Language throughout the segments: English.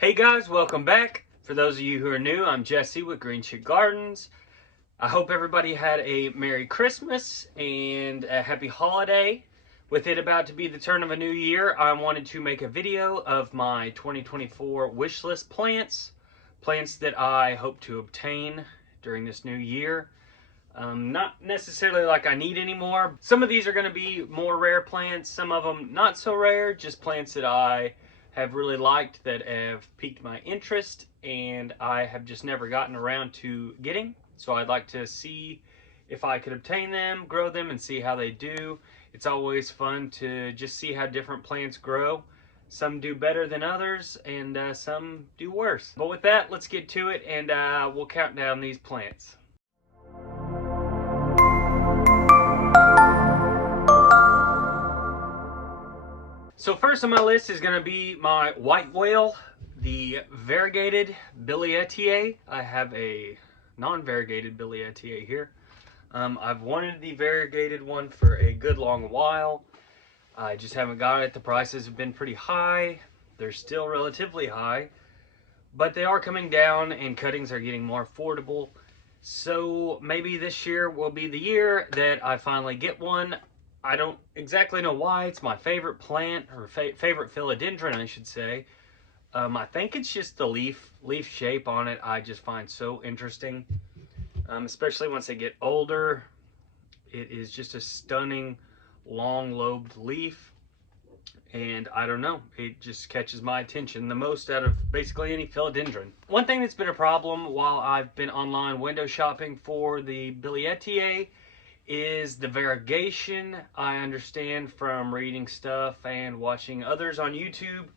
Hey guys, welcome back. For those of you who are new, I'm Jesse with Green Shoot Gardens. I hope everybody had a Merry Christmas and a Happy Holiday. With it about to be the turn of a new year, I wanted to make a video of my 2024 wish list plants that I hope to obtain during this new year. Not necessarily like I need anymore. Some of these are going to be more rare plants, some of them not so rare, just plants that I have really liked that have piqued my interest and I have just never gotten around to getting. So I'd like to see if I could obtain them, grow them, and see how they do. It's always fun to just see how different plants grow. Some do better than others and some do worse. But with that, let's get to it and we'll count down these plants. So first on my list is going to be my white whale, the variegated billa. I have a non-variegated billa here. I've wanted the variegated one for a good long while. I just haven't got it. The prices have been pretty high. They're still relatively high, but they are coming down and cuttings are getting more affordable. So maybe this year will be the year that I finally get one. I don't exactly know why. It's my favorite plant, or favorite philodendron, I should say. I think it's just the leaf shape on it I just find so interesting. Especially once they get older. It is just a stunning long-lobed leaf. And I don't know, it just catches my attention the most out of basically any philodendron. One thing that's been a problem while I've been online window shopping for the billa is the variegation. I understand from reading stuff and watching others on YouTube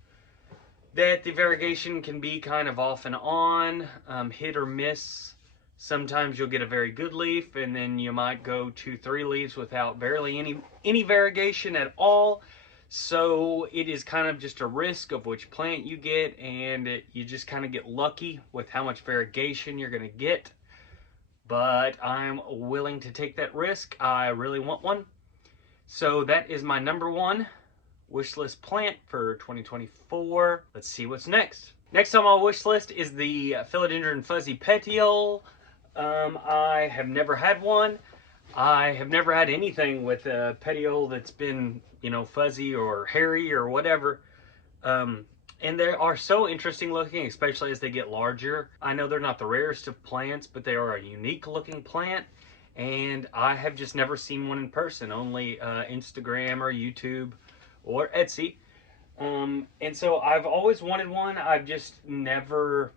that the variegation can be kind of off and on, hit or miss. Sometimes you'll get a very good leaf and then you might go 2-3 leaves without barely any variegation at all. So it is kind of just a risk of which plant you get, and you just kind of get lucky with how much variegation you're going to get. But I'm willing to take that risk. I really want one. So that is my number one wish list plant for 2024. Let's see what's next. Next on my wish list is the philodendron fuzzy petal. I have never had one. I have never had anything with a petiole that's been, fuzzy or hairy or whatever. And they are so interesting looking, especially as they get larger. I know they're not the rarest of plants, but they are a unique looking plant. And I have just never seen one in person, only Instagram or YouTube or Etsy. And so I've always wanted one. I've just never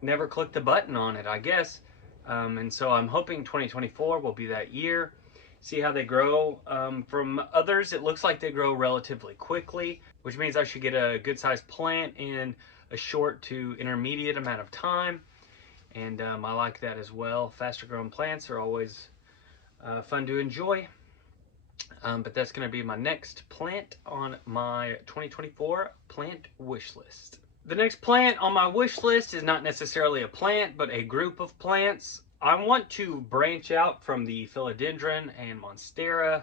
clicked the button on it, I guess. And so I'm hoping 2024 will be that year. See how they grow. From others, it looks like they grow relatively quickly, which means I should get a good sized plant in a short to intermediate amount of time. And I like that as well. Faster growing plants are always fun to enjoy. But that's going to be my next plant on my 2024 plant wish list. The next plant on my wish list is not necessarily a plant, but a group of plants. I want to branch out from the philodendron and monstera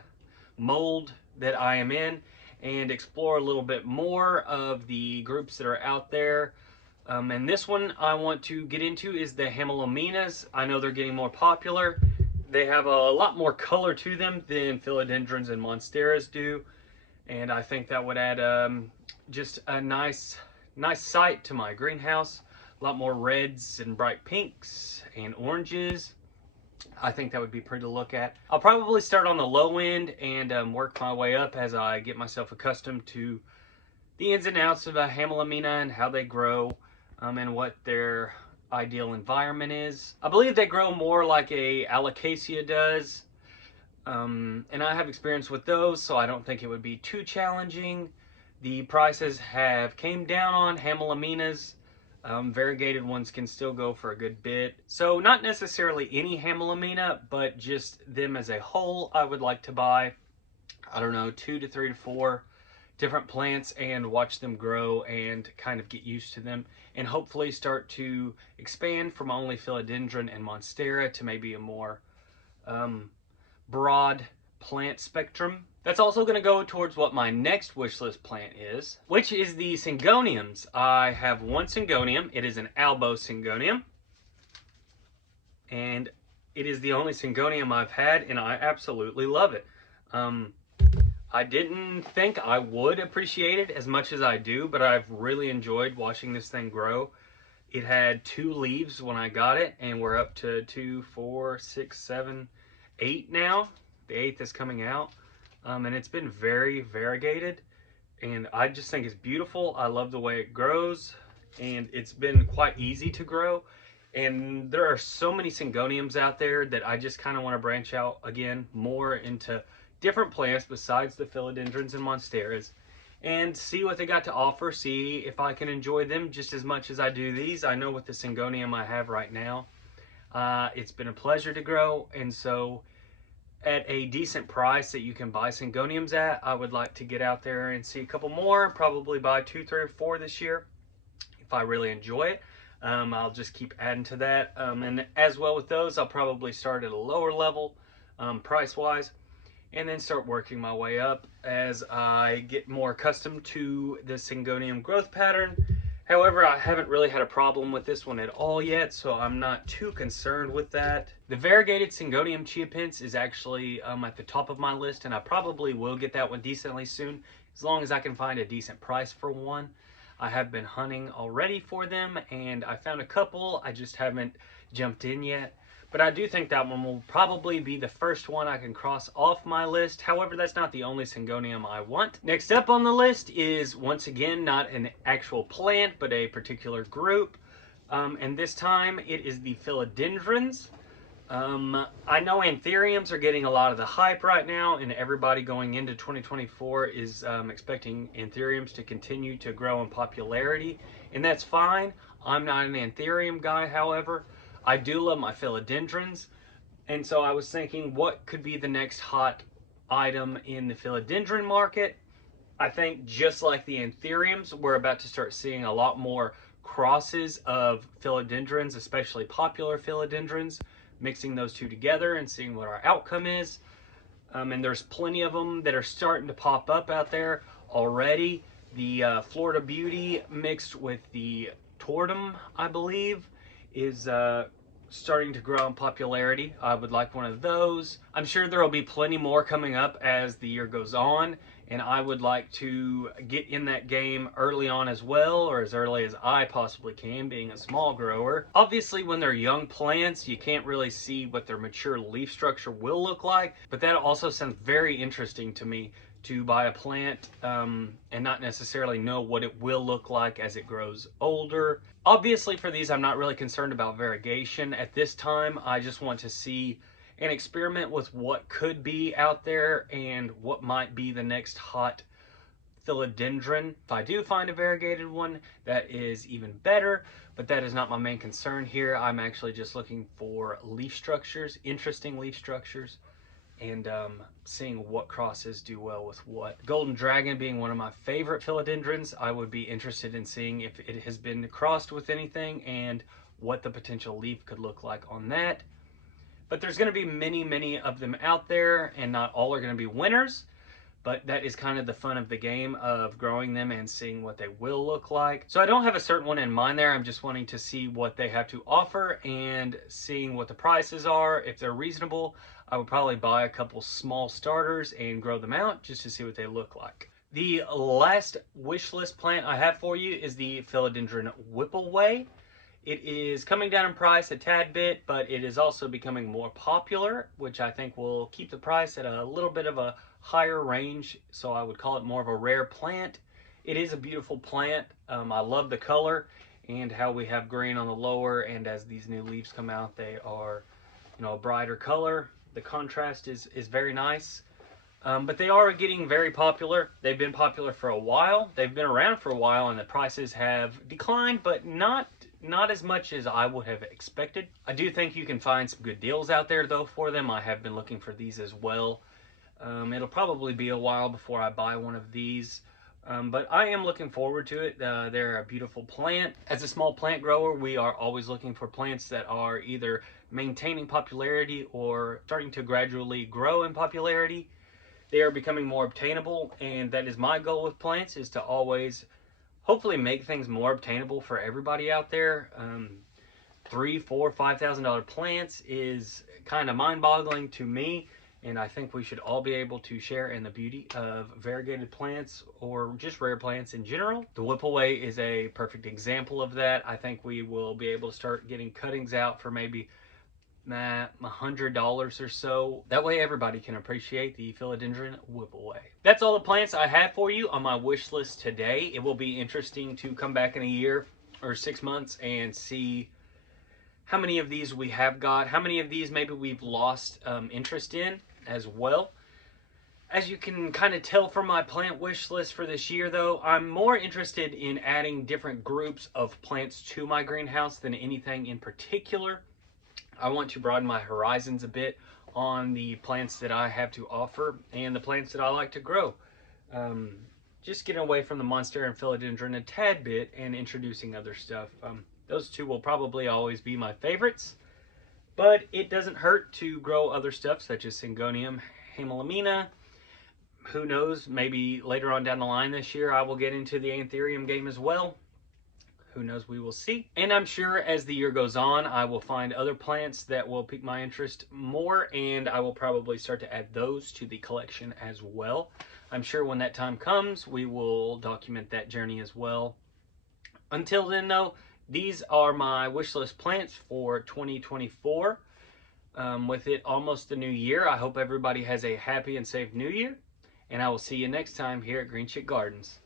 mold that I am in and explore a little bit more of the groups that are out there. And this one I want to get into is the hamilominas. I know they're getting more popular. They have a lot more color to them than philodendrons and monsteras do. And I think that would add just a nice sight to my greenhouse. A lot more reds and bright pinks and oranges. I think that would be pretty to look at. I'll probably start on the low end and work my way up as I get myself accustomed to the ins and outs of a hamilomina and how they grow and what their ideal environment is. I believe they grow more like a alocasia does. And I have experience with those, so I don't think it would be too challenging. The prices have came down on hamilominas. Variegated ones can still go for a good bit. So not necessarily any hamilomina, but just them as a whole, I would like to buy, I don't know, 2 to 3 to 4 different plants and watch them grow and kind of get used to them and hopefully start to expand from only philodendron and monstera to maybe a more broad plant spectrum. That's also going to go towards what my next wish list plant is, which is the syngoniums. I have one syngonium. It is an elbow syngonium, and it is the only syngonium I've had, and I absolutely love it. I didn't think I would appreciate it as much as I do, but I've really enjoyed watching this thing grow. It had 2 leaves when I got it, and we're up to 2, 4, 6, 7, 8 now. The 8th is coming out, and it's been very variegated, and I just think it's beautiful. I love the way it grows, and it's been quite easy to grow. And there are so many syngoniums out there that I just kind of want to branch out again more into different plants besides the philodendrons and monsteras, and see what they got to offer, see if I can enjoy them just as much as I do these. I know with the syngonium I have right now, it's been a pleasure to grow, and so at a decent price that you can buy syngoniums at, I would like to get out there and see a couple more, probably buy 2, 3, or 4 this year if I really enjoy it. I'll just keep adding to that, and as well with those, I'll probably start at a lower level price wise, and then start working my way up as I get more accustomed to the syngonium growth pattern. However, I haven't really had a problem with this one at all yet, so I'm not too concerned with that. The variegated syngonium chia pence is actually at the top of my list, and I probably will get that one decently soon, as long as I can find a decent price for one. I have been hunting already for them, and I found a couple. I just haven't jumped in yet. But I do think that one will probably be the first one I can cross off my list. However, that's not the only syngonium I want. Next up on the list is, once again, not an actual plant, but a particular group. And this time it is the philodendrons. I know anthuriums are getting a lot of the hype right now, and everybody going into 2024 is expecting anthuriums to continue to grow in popularity, and that's fine. I'm not an anthurium guy, however. I do love my philodendrons, and so I was thinking, what could be the next hot item in the philodendron market? I think just like the anthuriums, we're about to start seeing a lot more crosses of philodendrons, especially popular philodendrons, mixing those two together and seeing what our outcome is. And there's plenty of them that are starting to pop up out there already. The Florida Beauty mixed with the Tortum, I believe, is starting to grow in popularity. I would like one of those. I'm sure there will be plenty more coming up as the year goes on, and I would like to get in that game early on as well, or as early as I possibly can, being a small grower. Obviously, when they're young plants, you can't really see what their mature leaf structure will look like, but that also sounds very interesting to me, to buy a plant and not necessarily know what it will look like as it grows older. Obviously for these, I'm not really concerned about variegation at this time. I just want to see and experiment with what could be out there and what might be the next hot philodendron. If I do find a variegated one, that is even better, but that is not my main concern here. I'm actually just looking for leaf structures, interesting leaf structures, and seeing what crosses do well with what. Golden Dragon being one of my favorite philodendrons, I would be interested in seeing if it has been crossed with anything and what the potential leaf could look like on that. But there's going to be many of them out there, and not all are going to be winners, but that is kind of the fun of the game of growing them and seeing what they will look like. So I don't have a certain one in mind there. I'm just wanting to see what they have to offer and seeing what the prices are. If they're reasonable, I would probably buy a couple small starters and grow them out just to see what they look like. The last wish list plant I have for you is the philodendron whipaway. It is coming down in price a tad bit, but it is also becoming more popular, which I think will keep the price at a little bit of a higher range, so I would call it more of a rare plant. It is a beautiful plant. I love the color and how we have green on the lower, and as these new leaves come out, they are, a brighter color. The contrast is very nice. But they are getting very popular. They've been popular for a while. They've been around for a while, and the prices have declined, but not as much as I would have expected. I do think you can find some good deals out there, though, for them. I have been looking for these as well. It'll probably be a while before I buy one of these, but I am looking forward to it. They're a beautiful plant. As a small plant grower, we are always looking for plants that are either maintaining popularity or starting to gradually grow in popularity. they are becoming more obtainable, and that is my goal with plants, is to always hopefully make things more obtainable for everybody out there. $3, $4, $5,000 plants is kind of mind-boggling to me, and I think we should all be able to share in the beauty of variegated plants or just rare plants in general. The whipaway is a perfect example of that. I think we will be able to start getting cuttings out for maybe $100 or so. That way everybody can appreciate the philodendron whipaway. That's all the plants I have for you on my wish list today. It will be interesting to come back in a year or 6 months and see how many of these we have got, how many of these maybe we've lost interest in as well. As you can kind of tell from my plant wish list for this year, though, I'm more interested in adding different groups of plants to my greenhouse than anything in particular. I want to broaden my horizons a bit on the plants that I have to offer and the plants that I like to grow. Just getting away from the monstera and philodendron a tad bit and introducing other stuff. Those two will probably always be my favorites, but it doesn't hurt to grow other stuff such as syngonium, hamelimina. Who knows, maybe later on down the line this year I will get into the anthurium game as well. Who knows, we will see. And I'm sure as the year goes on, I will find other plants that will pique my interest more, and I will probably start to add those to the collection as well. I'm sure when that time comes, we will document that journey as well. Until then, though, these are my wish list plants for 2024. With it almost the new year, I hope everybody has a happy and safe new year, and I will see you next time here at Green Chick Gardens.